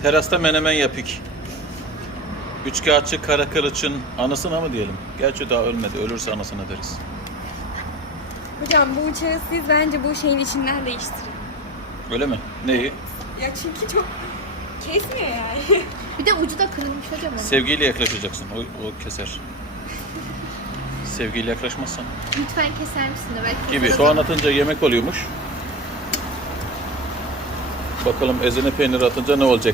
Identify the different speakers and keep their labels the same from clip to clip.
Speaker 1: Terasta menemen yapık. Üçkağıtçı Karakılıç'ın anısına mı diyelim? Gerçi daha ölmedi. Ölürse anısına deriz.
Speaker 2: Hocam bu uçağı siz bence bu şeyin içinden değiştirin.
Speaker 1: Öyle mi? Neyi?
Speaker 2: Ya çünkü çok kesmiyor yani.
Speaker 3: Bir de ucu da kırılmış hocam onun.
Speaker 1: Sevgiyle yaklaşacaksın. O keser. Sevgiyle yaklaşmazsan.
Speaker 3: Lütfen keser misin de belki
Speaker 1: Gibi.
Speaker 3: kırılır.
Speaker 1: Soğan atınca yemek oluyormuş. Bakalım ezine peynir atınca ne olacak?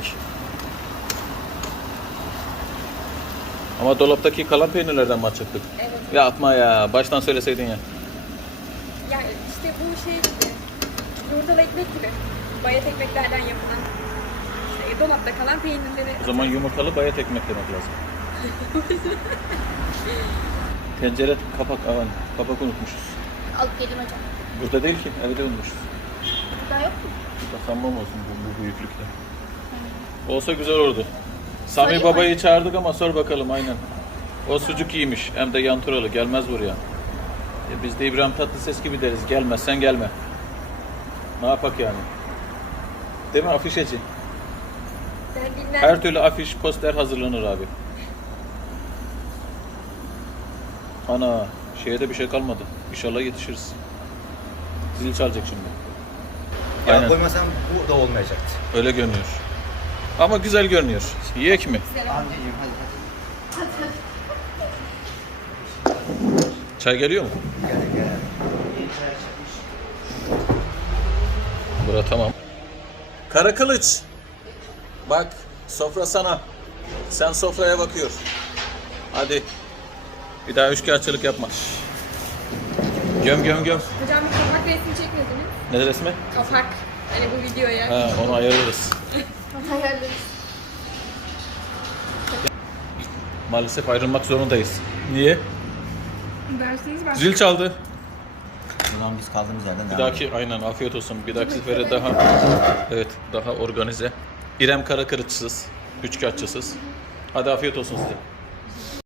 Speaker 1: Ama dolaptaki kalan peynirlerden mi atacaktık?
Speaker 2: Evet.
Speaker 1: Ya atma ya. Baştan söyleseydin ya.
Speaker 2: Yani işte bu şey gibi. Yumurtalı ekmek gibi. Bayat ekmeklerden yapılan. İşte dolapta kalan peynirleri.
Speaker 1: O zaman yumurtalı bayat ekmek demek lazım. Tencere kapak, kapak unutmuşuz.
Speaker 3: Alıp gelin hocam.
Speaker 1: Burada değil ki, evde unutmuşuz.
Speaker 3: Daha yok mu?
Speaker 1: Burada sanmam olsun bu büyüklükte. Olsa güzel olurdu. Sami
Speaker 3: Sorayım
Speaker 1: babayı
Speaker 3: mı?
Speaker 1: çağırdık ama sor bakalım aynen. O sucuk iyiymiş, hem de yan turalı, gelmez buraya. Biz de İbrahim Tatlıses gibi deriz, gelmezsen gelme. Ne yapak yani? Değil mi afişeci?
Speaker 2: Ben bilmem.
Speaker 1: Her türlü afiş, poster hazırlanır abi. Ana, şeye de bir şey kalmadı. İnşallah yetişiriz. Zil çalacak şimdi.
Speaker 4: Ya
Speaker 1: Aynen.
Speaker 4: koymasam bu da olmayacaktı.
Speaker 1: Öyle görünüyor. Ama güzel görünüyor. Yiyek mi?
Speaker 4: Anneciğim hadi.
Speaker 1: Çay geliyor mu?
Speaker 4: Gel.
Speaker 1: Bura tamam. Karakılıç. Bak, sofra sana. Sen sofraya bakıyor. Hadi. Bir daha üçkağıtçılık yapma. Göm.
Speaker 2: Hocam bir kapak resmi çekmediniz.
Speaker 1: Ne resmi?
Speaker 2: Kapak. Hani bu videoya.
Speaker 1: Ha, onu ayarlarız.
Speaker 3: Hayalleri.
Speaker 1: Maalesef ayrılmak zorundayız. Niye?
Speaker 2: Dersiniz başka.
Speaker 1: Zil çaldı.
Speaker 4: O zaman biz kaldığımız yerden
Speaker 1: Bir dahaki aynen afiyet olsun. Bir dahaki sefere daha evet daha organize. İrem Karakılıçsız, üçkağıtçısız. Hadi afiyet olsun size.